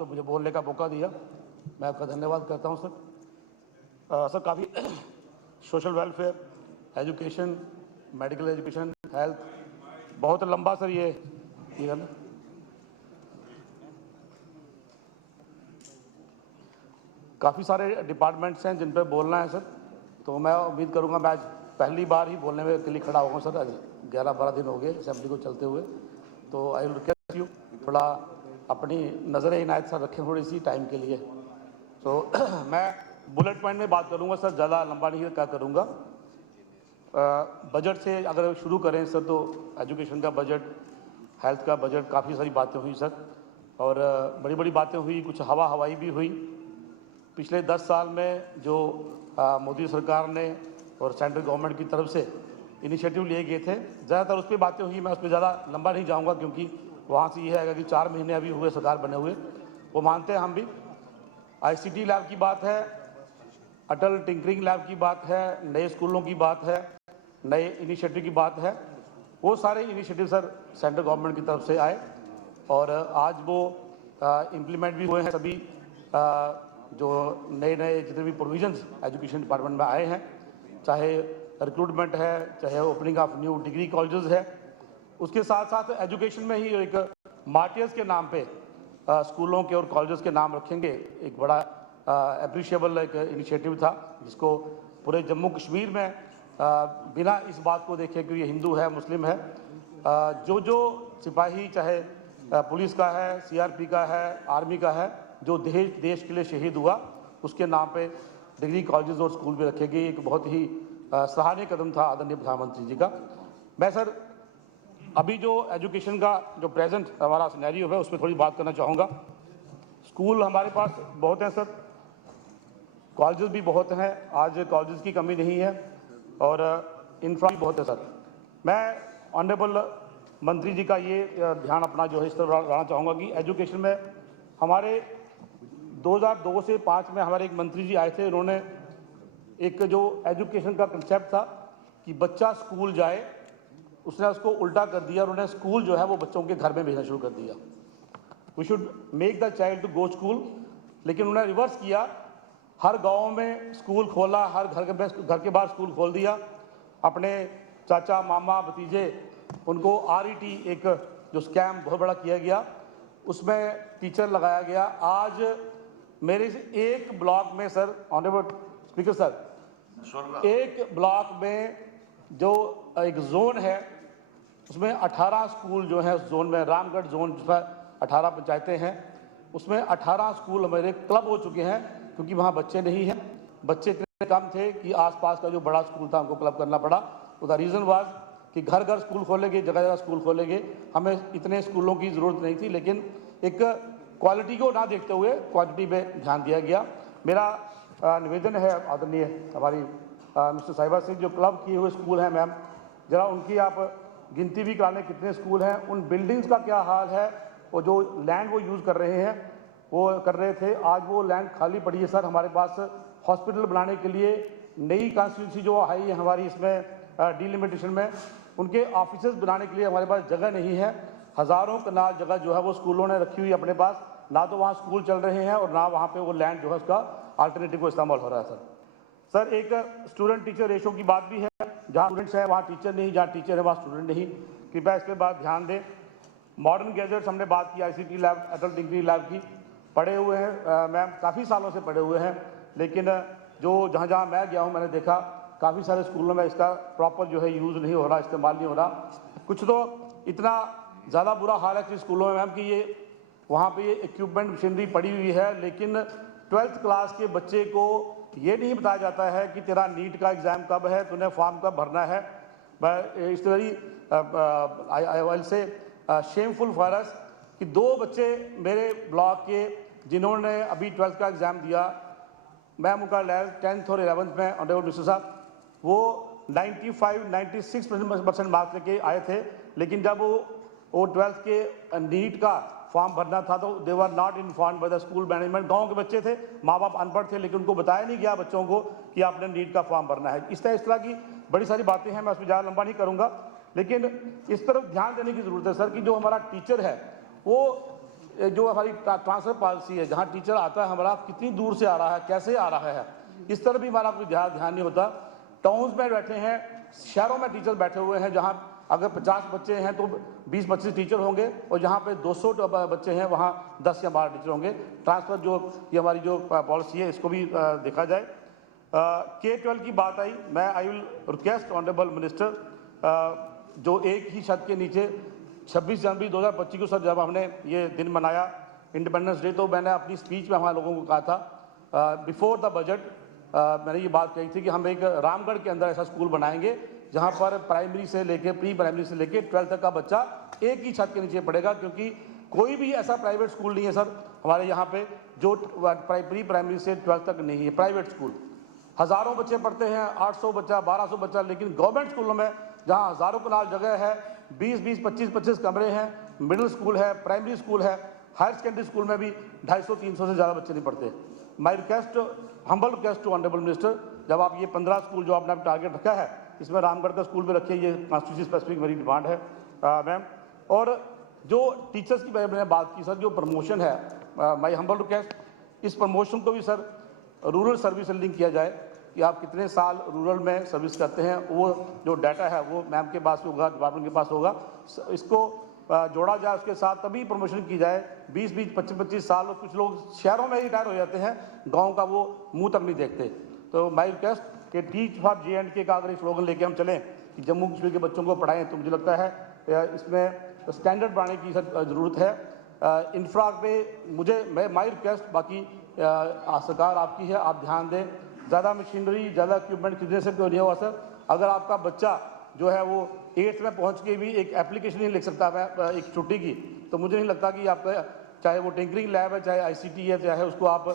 को मुझे बोलने का मौका दिया, मैं आपका धन्यवाद करता हूं सर। सर काफ़ी social welfare, education, medical education, health, बहुत लंबा सर ये ना काफ़ी सारे डिपार्टमेंट्स हैं जिन पर बोलना है सर। तो मैं उम्मीद करूंगा, मैं आज पहली बार ही बोलने में के लिए खड़ा हुआ सर। आज 11-12 दिन हो गए असेंबली को चलते हुए, तो आई विल रिक्वेस्ट यू थोड़ा अपनी नज़र इनायत सर रखें थोड़ी सी टाइम के लिए। तो मैं बुलेट पॉइंट में बात करूंगा सर, ज़्यादा लंबा नहीं क्या करूंगा। बजट से अगर शुरू करें सर, तो एजुकेशन का बजट, हेल्थ का बजट, काफ़ी सारी बातें हुई सर, और बड़ी बड़ी बातें हुई, कुछ हवाई भी हुई। पिछले 10 साल में जो मोदी सरकार ने और सेंट्रल गवर्नमेंट की तरफ से इनिशिएटिव लिए गए थे, ज़्यादातर उस पर बातें हुई। मैं उस पर ज़्यादा लंबा नहीं जाऊंगा, क्योंकि वहाँ से ये है कि 4 महीने अभी हुए सरकार बने हुए, वो मानते हैं हम भी। ICT लैब की बात है, अटल टिंकरिंग लैब की बात है, नए स्कूलों की बात है, नए इनिशिएटिव की बात है। वो सारे इनिशिएटिव सर सेंट्रल गवर्नमेंट की तरफ से आए, और आज वो इम्प्लीमेंट भी हुए हैं। सभी जो नए जितने भी प्रोविजंस एजुकेशन डिपार्टमेंट में आए हैं, चाहे रिक्रूटमेंट है, चाहे opening of new degree colleges है, उसके साथ साथ एजुकेशन में ही एक मार्टियर्स के नाम पे स्कूलों के और कॉलेजेस के नाम रखेंगे। एक बड़ा अप्रिशिएबल एक इनिशिएटिव था, जिसको पूरे जम्मू कश्मीर में बिना इस बात को देखे कि ये हिंदू है मुस्लिम है, जो सिपाही, चाहे पुलिस का है, CRP का है, आर्मी का है, जो देश के लिए शहीद हुआ, उसके नाम पे डिग्री कॉलेजेस और स्कूल भी रखे गए। एक बहुत ही सराहनीय कदम था आदरणीय प्रधानमंत्री जी का। मैं सर अभी जो एजुकेशन का जो प्रेजेंट हमारा सिनेरियो है, उस पर थोड़ी बात करना चाहूँगा। स्कूल हमारे पास बहुत हैं सर, कॉलेजेस भी बहुत हैं, आज कॉलेजेस की कमी नहीं है, और इंफ्रा भी बहुत है सर। मैं ऑनरेबल मंत्री जी का ये ध्यान अपना जो है इस तरह लाना चाहूँगा कि एजुकेशन में हमारे 2002 से 5 में हमारे एक मंत्री जी आए थे। उन्होंने एक जो एजुकेशन का कंसेप्ट था कि बच्चा स्कूल जाए, उसने उसको उल्टा कर दिया। उन्होंने स्कूल जो है वो बच्चों के घर में भेजना शुरू कर दिया। We should make the child to go school, लेकिन उन्होंने रिवर्स किया। हर गांव में स्कूल खोला, हर घर के बाहर स्कूल खोल दिया। अपने चाचा, मामा, भतीजे, उनको RET एक जो स्कैम बहुत बड़ा किया गया, उसमें टीचर लगाया गया। आज मेरे एक ब्लॉक में सर, ऑनरेबल स्पीकर सर, एक ब्लॉक में जो एक जोन है, उसमें 18 स्कूल जो है उस जोन में, रामगढ़ जोन जिसमें 18 पंचायतें हैं, उसमें 18 स्कूल हमारे क्लब हो चुके हैं, क्योंकि वहाँ बच्चे नहीं हैं। बच्चे इतने कम थे कि आसपास का जो बड़ा स्कूल था उनको क्लब करना पड़ा। तो द रीज़न वाज कि घर घर स्कूल खोलेंगे, जगह जगह स्कूल खोलेंगे। हमें इतने स्कूलों की ज़रूरत नहीं थी, लेकिन एक क्वालिटी को ना देखते हुए क्वांटिटी पे ध्यान दिया गया। मेरा निवेदन है आदरणीय हमारी मिस्टर साहिबा सिंह, जो क्लब किए हुए स्कूल हैं मैम, ज़रा उनकी आप गिनती भी कराने कितने स्कूल हैं, उन बिल्डिंग्स का क्या हाल है, और जो लैंड वो यूज़ कर रहे हैं, वो कर रहे थे, आज वो लैंड खाली पड़ी है सर। हमारे पास हॉस्पिटल बनाने के लिए नई कॉन्स्टिट्यूंसी जो आई है हमारी, इसमें डिलिमिटेशन में, उनके ऑफिसेज बनाने के लिए हमारे पास जगह नहीं है। हज़ारों कनाल जगह जो है वो स्कूलों ने रखी हुई अपने पास, ना तो वहाँ स्कूल चल रहे हैं और ना वहाँ पे वो लैंड जो है उसका अल्टरनेटिव को इस्तेमाल हो रहा है सर। एक स्टूडेंट टीचर रेशो की बात भी है, जहाँ स्टूडेंट्स हैं वहाँ टीचर नहीं, जहाँ टीचर है वहाँ स्टूडेंट नहीं। कृपया इस पर बात ध्यान दें। मॉडर्न गैजेट्स हमने बात की, ICT लैब, अटल टिंकरिंग लैब की, पढ़े हुए हैं मैम, काफ़ी सालों से पढ़े हुए हैं, लेकिन जो जहाँ मैं गया हूँ मैंने देखा काफ़ी सारे स्कूलों में इसका प्रॉपर जो है यूज़ नहीं हो रहा, इस्तेमाल नहीं हो रहा। कुछ तो इतना ज़्यादा बुरा हाल है कि स्कूलों में मैम कि ये वहाँ पे ये इक्विपमेंट मशीनरी पड़ी हुई है, लेकिन 12th क्लास के बच्चे को ये नहीं बताया जाता है कि तेरा नीट का एग्ज़ाम कब है, तूने फॉर्म कब भरना है। It's very I will say shameful for us कि 2 बच्चे मेरे ब्लॉक के जिन्होंने अभी 12th का एग्ज़ाम दिया, मैम उनका 10th और 11th में ऑनरेबल मिनिस्टर साहब, वो 95-96% मार्क्स लेके आए थे, लेकिन जब वो 12th के नीट का फॉर्म भरना था तो they were not informed by the school management. गांव के बच्चे थे, माँ बाप अनपढ़ थे, लेकिन उनको बताया नहीं गया बच्चों को कि आपने नीट का फॉर्म भरना है। इस तरह की बड़ी सारी बातें हैं, मैं उसमें ज़्यादा लंबा नहीं करूँगा, लेकिन इस तरफ ध्यान देने की ज़रूरत है सर कि जो हमारा टीचर है वो जो हमारी ट्रांसफर पॉलिसी है, जहाँ टीचर आता है हमारा कितनी दूर से आ रहा है, कैसे आ रहा है, इस तरह भी हमारा कोई ध्यान नहीं होता। टाउन्स में बैठे हैं, शहरों में टीचर बैठे हुए हैं, जहाँ अगर 50 बच्चे हैं तो 20-25 टीचर होंगे, और जहाँ पे 200 बच्चे हैं वहाँ 10 या 12 टीचर होंगे। ट्रांसफ़र जो ये हमारी जो पॉलिसी है इसको भी देखा जाए। K-12 की बात आई, I will request honourable minister, जो एक ही छत के नीचे 26 जनवरी 2025 को सर जब हमने ये दिन मनाया इंडिपेंडेंस डे, तो मैंने अपनी स्पीच में हमारे लोगों को कहा था बिफोर द बजट मैंने ये बात कही थी कि हम एक रामगढ़ के अंदर ऐसा स्कूल बनाएंगे जहाँ पर प्राइमरी से लेके प्री प्राइमरी से लेके 12th तक का बच्चा एक ही छत के नीचे पढ़ेगा, क्योंकि कोई भी ऐसा प्राइवेट स्कूल नहीं है सर हमारे यहाँ पे जो प्री प्राइमरी से 12th तक नहीं है। प्राइवेट स्कूल हज़ारों बच्चे पढ़ते हैं, 800 बच्चा 1200 बच्चा, लेकिन गवर्नमेंट स्कूलों में जहाँ हज़ारों कनाल जगह है, 20-20 25-25 कमरे हैं, मिडिल स्कूल है, प्राइमरी स्कूल है, हायर सेकेंडरी स्कूल में भी 250-300 से ज़्यादा बच्चे नहीं पढ़ते। My request, humble request to honourable minister, जब आप ये 15 स्कूल जो आपने टारगेट रखा है, इसमें रामगढ़ का स्कूल भी रखिए, ये कॉन्स्टिट्यूंसी स्पेसिफिक मेरी डिमांड है मैम। और जो टीचर्स की मैंने बात की सर, जो प्रमोशन है, माई हम्बल रिक्वेस्ट, इस प्रमोशन को भी सर रूरल सर्विस से लिंक किया जाए कि आप कितने साल रूरल में सर्विस करते हैं, वो जो डाटा है वो मैम के पास होगा, डिपार्टमेंट के पास होगा, इसको जोड़ा जाए उसके साथ, तभी प्रमोशन की जाए। 20-20 25-25 साल, और कुछ लोग शहरों में ही रिटायर हो जाते हैं, गांव का वो मुंह तक नहीं देखते। तो माई रिक्वेस्ट कि टीच फॉर J&K का अगर स्लोगन लेके हम चलें कि जम्मू कश्मीर के बच्चों को पढ़ाएं, तो मुझे लगता है इसमें स्टैंडर्ड बढ़ाने की ज़रूरत है। इंफ्रा पे माई रिक्वेस्ट, बाकी सरकार आपकी है, आप ध्यान दें, ज़्यादा मशीनरी ज़्यादा इक्विपमेंट खरीदने से क्यों नहीं होगा सर। अगर आपका बच्चा जो है वो 8th में पहुंच के भी एक एप्लीकेशन नहीं लिख सकता है एक छुट्टी की, तो मुझे नहीं लगता कि आपका चाहे वो टिंकरिंग लैब है, चाहे ICT है, चाहे उसको आप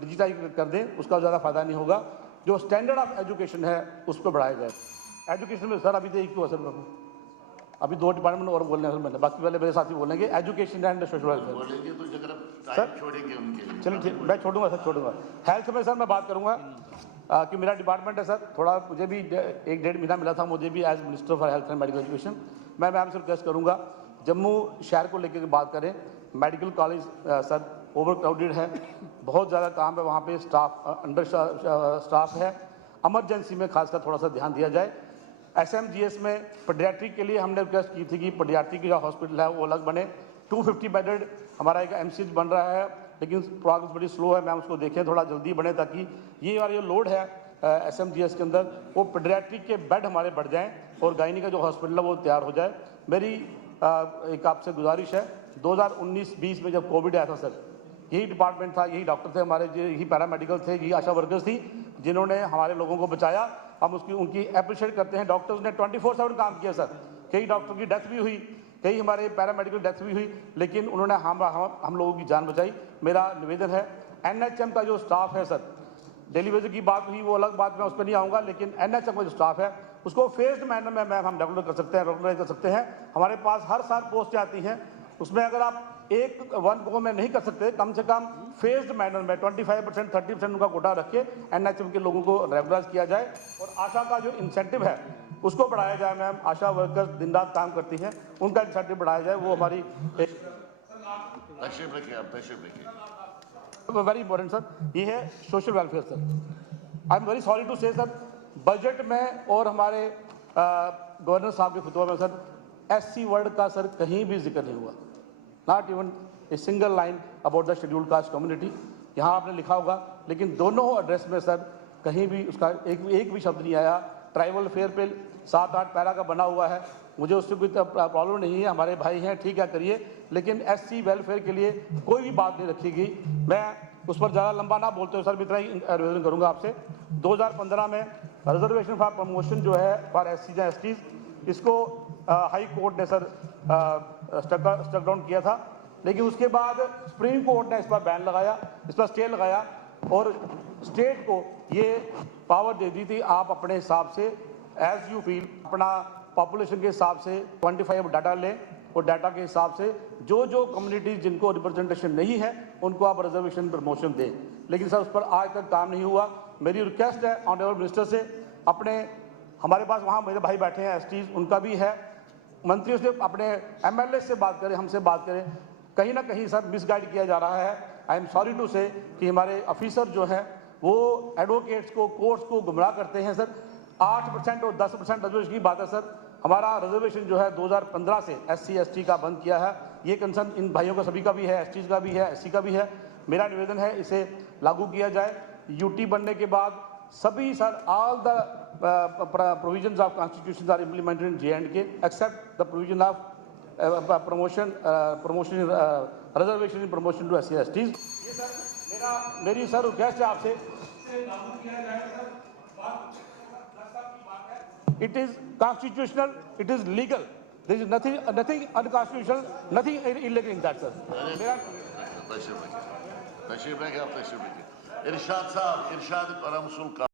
डिजिटाइज कर दें, उसका ज़्यादा फायदा नहीं होगा। जो स्टैंडर्ड ऑफ एजुकेशन है उसको बढ़ाया जाए। एजुकेशन में सर अभी तो एक क्यों असर करूँ, अभी 2 डिपार्टमेंट और बोलने हैं सर, मैंने बाकी वाले मेरे साथी बोलेंगे, education and social welfare sir छोड़ेंगे उनके। चलिए ठीक, मैं छोड़ूंगा सर, छोड़ूंगा। हेल्थ में सर मैं बात करूंगा कि मेरा डिपार्टमेंट है सर, थोड़ा मुझे भी 1-1.5 महीना मिला था मुझे भी as minister for health and medical education. मैं मैम से रिक्वेस्ट करूंगा, जम्मू शहर को लेकर बात करें, medical college sir over crowded है, बहुत ज़्यादा काम है वहाँ पे, स्टाफ अंडर स्टाफ है, इमरजेंसी में खासकर थोड़ा सा ध्यान दिया जाए। SMGS में पीडियाट्रिक के लिए हमने रिक्वेस्ट की थी कि पीडियाट्रिक जो हॉस्पिटल है वो अलग बने। 250 बेडेड हमारा एक MCH बन रहा है, लेकिन प्रोग्रेस बड़ी स्लो है, मैम उसको देखें थोड़ा जल्दी बने, ताकि ये वाला जो लोड है SMGS के अंदर वो पीडियाट्रिक के बेड हमारे बढ़ जाएँ और गायनी का जो हॉस्पिटल है वो तैयार हो जाए। मेरी एक आपसे गुजारिश है, 2019-20 में जब कोविड आया था सर, यही डिपार्टमेंट था, यही डॉक्टर थे हमारे, यही पैरामेडिकल थे, यही आशा वर्कर्स थी जिन्होंने हमारे लोगों को बचाया। हम उनकी अप्रिशिएट करते हैं। डॉक्टर्स ने 24/7 काम किया सर, कई डॉक्टर की डेथ भी हुई, कई हमारे पैरामेडिकल डेथ भी हुई, लेकिन उन्होंने हम लोगों की जान बचाई। मेरा निवेदन है, NHM का जो स्टाफ है सर, डिलीवरी की बात हुई वो अलग बात, मैं उस पर नहीं आऊँगा, लेकिन NHM का जो स्टाफ है उसको फेज्ड मैनर में मैम हम रेगुलर कर सकते हैं, रेगुलराइज कर सकते हैं। हमारे पास हर साल पोस्टें आती हैं, उसमें अगर आप एक वन को में नहीं कर सकते, कम से कम फेज्ड मैनर में 25% 30% उनका कोटा रख के NHM के लोगों को रेगुलराइज किया जाए, और आशा का जो इंसेंटिव है उसको बढ़ाया जाए। मैम आशा वर्कर्स दिन रात काम करती हैं, उनका इंसेंटिव बढ़ाया जाए, वो हमारी वेरी इंपॉर्टेंट सर। ये है social welfare sir. I am very sorry to say sir, budget में और हमारे गवर्नर साहब के खुतबा में सर SC वर्ड का सर कहीं भी जिक्र नहीं हुआ, not even a single line about the scheduled caste community. यहाँ आपने लिखा होगा, लेकिन दोनों एड्रेस में सर कहीं भी उसका एक भी शब्द नहीं आया। ट्राइबल फेयर पे 7-8 पैरा का बना हुआ है, मुझे उससे कोई प्रॉब्लम नहीं है, हमारे भाई हैं, ठीक है करिए, लेकिन SC वेलफेयर के लिए कोई भी बात नहीं रखी गई। मैं उस पर ज़्यादा लंबा ना बोलते हुए सर मैं इतना ही निवेदन करूँगा आपसे। 2015 में रिजर्वेशन फॉर प्रमोशन जो है फॉर SC या STs, इसको हाई कोर्ट ने सर स्टक डाउन किया था, लेकिन उसके बाद सुप्रीम कोर्ट ने इस पर बैन लगाया, इस पर स्टे लगाया, और स्टेट को ये पावर दे दी थी, आप अपने हिसाब से एज यू फील अपना पॉपुलेशन के हिसाब से 25 डाटा लें, और डाटा के हिसाब से जो जो कम्युनिटीज जिनको रिप्रेजेंटेशन नहीं है उनको आप रिजर्वेशन प्रमोशन दें। लेकिन सर उस पर आज तक काम नहीं हुआ। मेरी रिक्वेस्ट है ऑनरेबल मिनिस्टर से, अपने हमारे पास वहाँ मेरे भाई बैठे हैं STs, उनका भी है, मंत्रियों से अपने MLA से बात करें, हमसे बात करें, कहीं ना कहीं सर मिसगाइड किया जा रहा है। आई एम सॉरी टू से कि हमारे ऑफिसर जो हैं वो एडवोकेट्स को, कोर्ट्स को गुमराह करते हैं सर। 8% और 10% रिजर्वेशन की बात है सर। हमारा रिजर्वेशन जो है 2015 से SC ST का बंद किया है। ये कंसर्न इन भाइयों का सभी का भी है, STs का भी है, SC का भी है। मेरा निवेदन है इसे लागू किया जाए। UT बनने के बाद सभी sir all the provisions of constitutions are implemented in J&K except the provision of promotion reservation in promotion to SC STs। ये सर मेरी सर रिक्वेस्ट है आपसे लागू किया जाए sir. It is constitutional, it is legal, there is nothing unconstitutional, nothing illegal in that sir। तशरीफ रखें आप तशरीफ रखें। इरशाद साहब, इरशाद करम सुल्का।